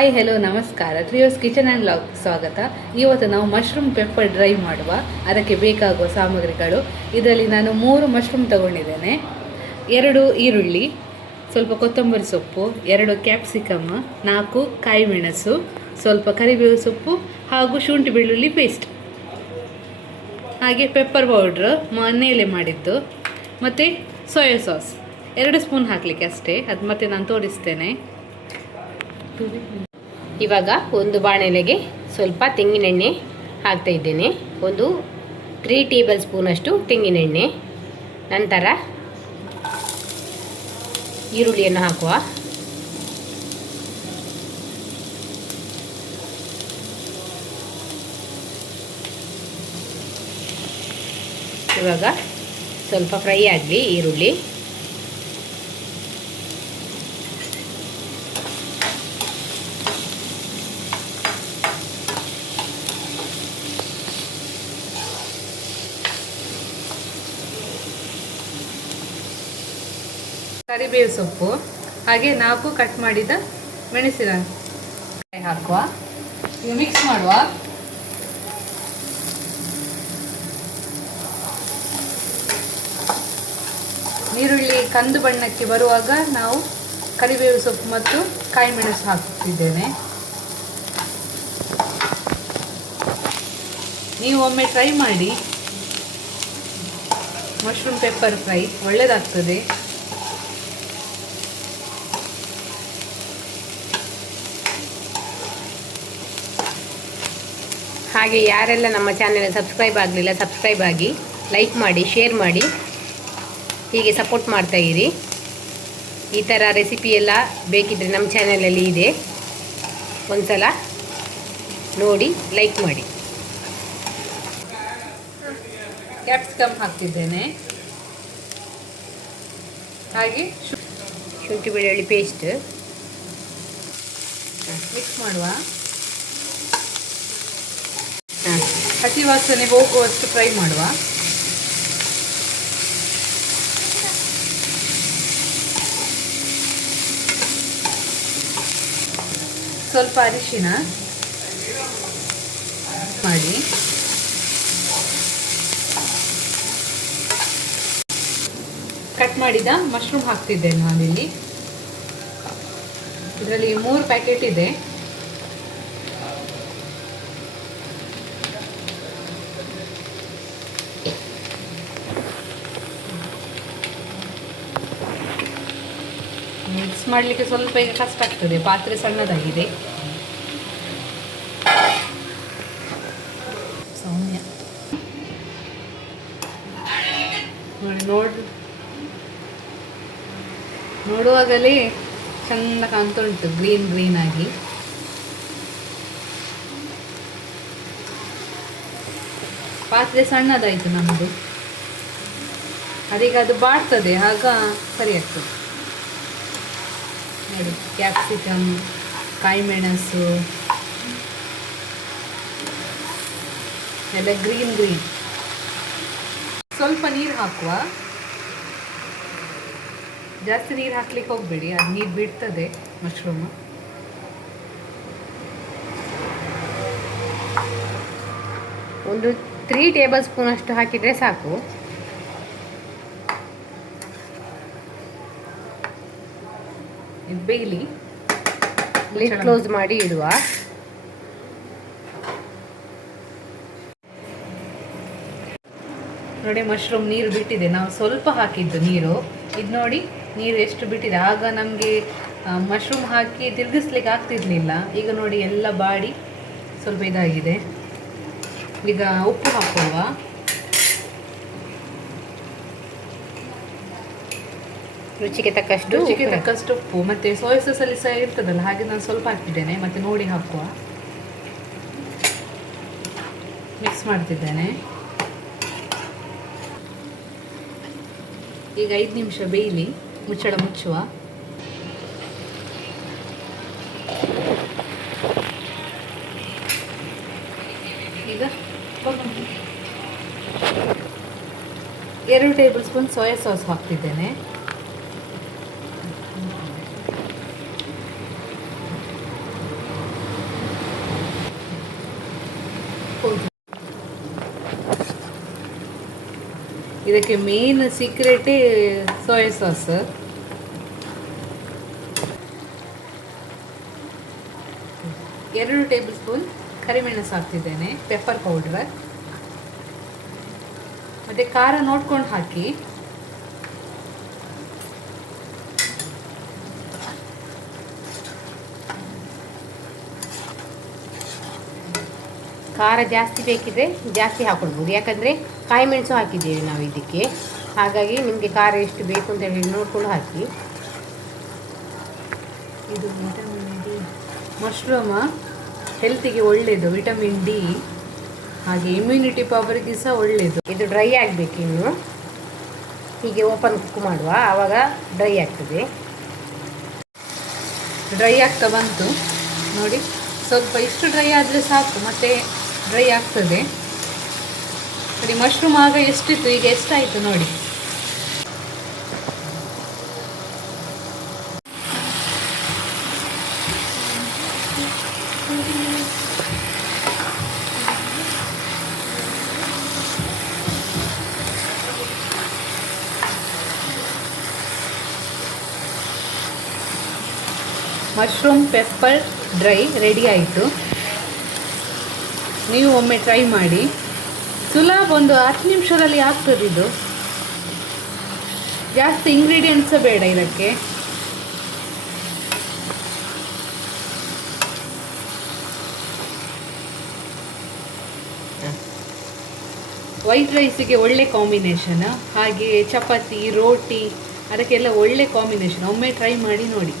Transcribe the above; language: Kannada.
ಹಾಯ್ ಹೆಲೋ ನಮಸ್ಕಾರ. ಟ್ರಿಯೋಸ್ ಕಿಚನ್ ಆ್ಯಂಡ್ ಲಾಗ್ ಸ್ವಾಗತ. ಇವತ್ತು ನಾವು ಮಶ್ರೂಮ್ ಪೆಪ್ಪರ್ ಡ್ರೈ ಮಾಡುವ. ಅದಕ್ಕೆ ಬೇಕಾಗುವ ಸಾಮಗ್ರಿಗಳು ಇದರಲ್ಲಿ ನಾನು 3 ಮಶ್ರೂಮ್ ತಗೊಂಡಿದ್ದೇನೆ, 2 ಈರುಳ್ಳಿ, ಸ್ವಲ್ಪ ಕೊತ್ತಂಬರಿ ಸೊಪ್ಪು, 2 ಕ್ಯಾಪ್ಸಿಕಮ್, 4 ಕಾಯಿ ಮೆಣಸು, ಸ್ವಲ್ಪ ಕರಿಬೇವು ಸೊಪ್ಪು ಹಾಗೂ ಶುಂಠಿ ಬೆಳ್ಳುಳ್ಳಿ ಪೇಸ್ಟ್, ಹಾಗೆ ಪೆಪ್ಪರ್ ಪೌಡ್ರ್ ಮನೆಯಲ್ಲೇ ಮಾಡಿದ್ದು, ಮತ್ತು ಸೋಯಾ ಸಾಸ್ 2 ಸ್ಪೂನ್ ಹಾಕಲಿಕ್ಕೆ ಅಷ್ಟೇ. ಅದು ಮತ್ತೆ ನಾನು ತೋರಿಸ್ತೇನೆ. ಇವಾಗ ಒಂದು ಬಾಣಲೆಗೆ ಸ್ವಲ್ಪ ತೆಂಗಿನೆಣ್ಣೆ ಹಾಕ್ತಾ ಇದ್ದೇನೆ. ಒಂದು 3 ಟೇಬಲ್ ಸ್ಪೂನಷ್ಟು ತೆಂಗಿನೆಣ್ಣೆ. ನಂತರ ಈರುಳ್ಳಿಯನ್ನು ಹಾಕುವ. ಇವಾಗ ಸ್ವಲ್ಪ ಫ್ರೈ ಆಗಲಿ ಈರುಳ್ಳಿ. ಕರಿಬೇವು ಸೊಪ್ಪು ಹಾಗೆ 4 ಕಟ್ ಮಾಡಿದ ಮೆಣಸಿನಕಾಯಿ ಹಾಕುವ. ಈಗ ಮಿಕ್ಸ್ ಮಾಡುವ. ಈರುಳ್ಳಿ ಕಂದು ಬಣ್ಣಕ್ಕೆ ಬರುವಾಗ ನಾವು ಕರಿಬೇವು ಸೊಪ್ಪು ಮತ್ತು ಕಾಯಿ ಮೆಣಸು ಹಾಕುತ್ತಿದ್ದೇನೆ. ನೀವು ಒಮ್ಮೆ ಟ್ರೈ ಮಾಡಿ, ಮಶ್ರೂಮ್ ಪೆಪ್ಪರ್ ಫ್ರೈ ಒಳ್ಳೆಯದಾಗ್ತದೆ. ಹಾಗೆ ಯಾರೆಲ್ಲ ನಮ್ಮ ಚಾನೆಲ್ ಸಬ್ಸ್ಕ್ರೈಬ್ ಆಗಲಿಲ್ಲ ಸಬ್ಸ್ಕ್ರೈಬ್ ಆಗಿ, ಲೈಕ್ ಮಾಡಿ, ಶೇರ್ ಮಾಡಿ, ಹೀಗೆ ಸಪೋರ್ಟ್ ಮಾಡ್ತಾಯಿರಿ. ಈ ಥರ ರೆಸಿಪಿ ಎಲ್ಲ ಬೇಕಿದ್ದರೆ ನಮ್ಮ ಚಾನಲಲ್ಲಿ ಇದೆ, ಒಂದು ಸಲ ನೋಡಿ ಲೈಕ್ ಮಾಡಿ. ಕ್ಯಾಪ್ಸಿಕಮ್ ಹಾಕ್ತಿದ್ದೇನೆ, ಹಾಗೆ ಶುಂಠಿ ಬೆಳ್ಳುಳ್ಳಿ ಪೇಸ್ಟ್ ಮಿಕ್ಸ್ ಮಾಡುವ. ಹಸಿ ವಾಸನೆ ಹೋಗುವಷ್ಟು ಫ್ರೈ ಮಾಡುವ. ಸ್ವಲ್ಪ ಅರಿಶಿನ ಮಾಡಿ, ಕಟ್ ಮಾಡಿದ ಮಶ್ರೂಮ್ ಹಾಕ್ತಿದ್ದೇನೆ ನಾನಿಲ್ಲಿ. ಇದರಲ್ಲಿ 3 ಪ್ಯಾಕೆಟ್ ಇದೆ. ಮಿಕ್ಸ್ ಮಾಡಲಿಕ್ಕೆ ಸ್ವಲ್ಪ ಈಗ ಕಷ್ಟ ಆಗ್ತದೆ, ಪಾತ್ರೆ ಸಣ್ಣದಾಗಿದೆ. ಸೌಮ್ಯ ನೋಡಿ, ನೋಡುವಾಗಲೇ ಚೆಂದ ಕಾಣ್ತಾ ಉಂಟು, ಗ್ರೀನ್ ಆಗಿ. ಪಾತ್ರೆ ಸಣ್ಣದಾಯಿತು ನಮ್ಮದು, ಅದೀಗ ಅದು ಬಾಡ್ತದೆ, ಆಗ ಸರಿ ಆಗ್ತದೆ. ನೋಡಿ, ಕ್ಯಾಪ್ಸಿಕಮ್, ಕಾಯಿ ಮೆಣಸು ಎಲ್ಲ ಗ್ರೀನ್. ಸ್ವಲ್ಪ ನೀರು ಹಾಕುವ. ಜಾಸ್ತಿ ನೀರು ಹಾಕ್ಲಿಕ್ಕೆ ಹೋಗಬೇಡಿ, ಅದು ನೀರು ಬಿಡ್ತದೆ ಮಶ್ರೂಮು. ಒಂದು 3 ಟೇಬಲ್ ಸ್ಪೂನಷ್ಟು ಹಾಕಿದರೆ ಸಾಕು. ಬೇಯಲಿ, ಲಿಡ್ ಕ್ಲೋಸ್ ಮಾಡಿ ಇಡುವ. ನೋಡಿ, ಮಶ್ರೂಮ್ ನೀರು ಬಿಟ್ಟಿದೆ. ನಾವು ಸ್ವಲ್ಪ ಹಾಕಿದ್ದು ನೀರು, ಇದು ನೋಡಿ ನೀರು ಎಷ್ಟು ಬಿಟ್ಟಿದೆ. ಆಗ ನಮಗೆ ಮಶ್ರೂಮ್ ಹಾಕಿ ತಿರುಗಿಸ್ಲಿಕ್ಕೆ ಆಗ್ತಿರ್ಲಿಲ್ಲ. ಈಗ ನೋಡಿ ಎಲ್ಲ ಬಾಡಿ ಸ್ವಲ್ಪ ಇದಾಗಿದೆ. ಈಗ ಉಪ್ಪು ಹಾಕೊಳ್ಳುವ. ರುಚಿಗೆ ತಕ್ಕಷ್ಟು ಉಪ್ಪು, ಮತ್ತು ಸೋಯಾ ಸಾಸಲ್ಲಿ ಸಹ ಇರ್ತದಲ್ಲ, ಹಾಗೆ ನಾನು ಸ್ವಲ್ಪ ಹಾಕಿದ್ದೇನೆ. ಮತ್ತು ನೋಡಿ ಹಾಕುವ. ಮಿಕ್ಸ್ ಮಾಡ್ತಿದ್ದೇನೆ. ಈಗ 5 ನಿಮಿಷ ಬೇಯಲಿ, ಮುಚ್ಚಳ ಮುಚ್ಚುವ. ಈಗ 2 ಟೇಬಲ್ ಸ್ಪೂನ್ ಸೋಯಾ ಸಾಸ್ ಹಾಕ್ತಿದ್ದೇನೆ. ಇದಕ್ಕೆ ಮೇನ್ ಸೀಕ್ರೆಟೇ ಸೋಯಾ ಸಾಸ್. ಎರಡು ಟೇಬಲ್ ಸ್ಪೂನ್ ಕರಿಮೆಣಸು ಹಾಕ್ತಿದ್ದೇನೆ, ಪೆಪ್ಪರ್ ಪೌಡರ್. ಮತ್ತು ಖಾರ ನೋಡ್ಕೊಂಡು ಹಾಕಿ. ಖಾರ ಜಾಸ್ತಿ ಬೇಕಿದ್ರೆ ಜಾಸ್ತಿ ಹಾಕೊಳ್ಬೋದು, ಯಾಕಂದರೆ ಕಾಯಿ ಮೆಣಸು ಹಾಕಿದ್ದೇವೆ ನಾವು ಇದಕ್ಕೆ. ಹಾಗಾಗಿ ನಿಮಗೆ ಖಾರ ಎಷ್ಟು ಬೇಕು ಅಂತ ಹೇಳಿ ನೋಡ್ಕೊಂಡು ಹಾಕಿ. ಇದು ವಿಟಮಿನ್ ಡಿ ಮಶ್ರೂಮ ಹೆಲ್ತಿಗೆ ಒಳ್ಳೆಯದು, ವಿಟಮಿನ್ ಡಿ, ಹಾಗೆ ಇಮ್ಯುನಿಟಿ ಪವರ್ಗೆ ಸಹ ಒಳ್ಳೆಯದು. ಇದು ಡ್ರೈ ಆಗಬೇಕು. ಇನ್ನು ಹೀಗೆ ಓಪನ್ ಕುಕ್ ಮಾಡುವ, ಆವಾಗ ಡ್ರೈ ಆಗ್ತದೆ. ಡ್ರೈ ಆಗ್ತಾ ಬಂತು ನೋಡಿ, ಸ್ವಲ್ಪ ಇಷ್ಟು ಡ್ರೈ ಆದರೆ ಸಾಕು, ಮತ್ತೆ ಡ್ರೈ ಆಗ್ತದೆ ನೋಡಿ. ಮಶ್ರೂಮ್ ಆಗ ಎಷ್ಟಿತ್ತು, ಈಗ ಎಷ್ಟಾಯಿತು ನೋಡಿ. ಮಶ್ರೂಮ್ ಪೆಪ್ಪರ್ ಡ್ರೈ ರೆಡಿ ಆಯಿತು. ನೀವು ಒಮ್ಮೆ ಟ್ರೈ ಮಾಡಿ, ಸುಲಭ, ಒಂದು 10 ನಿಮಿಷದಲ್ಲಿ ಆಗ್ತದೆ. ಇದು ಜಾಸ್ತಿ ಇಂಗ್ರೀಡಿಯೆಂಟ್ಸ್ ಬೇಡ ಇದಕ್ಕೆ. ವೈಟ್ ರೈಸಿಗೆ ಒಳ್ಳೆ ಕಾಂಬಿನೇಷನ್, ಹಾಗೆ ಚಪಾತಿ ರೋಟಿ ಅದಕ್ಕೆಲ್ಲ ಒಳ್ಳೆ ಕಾಂಬಿನೇಷನ್. ಒಮ್ಮೆ ಟ್ರೈ ಮಾಡಿ ನೋಡಿ.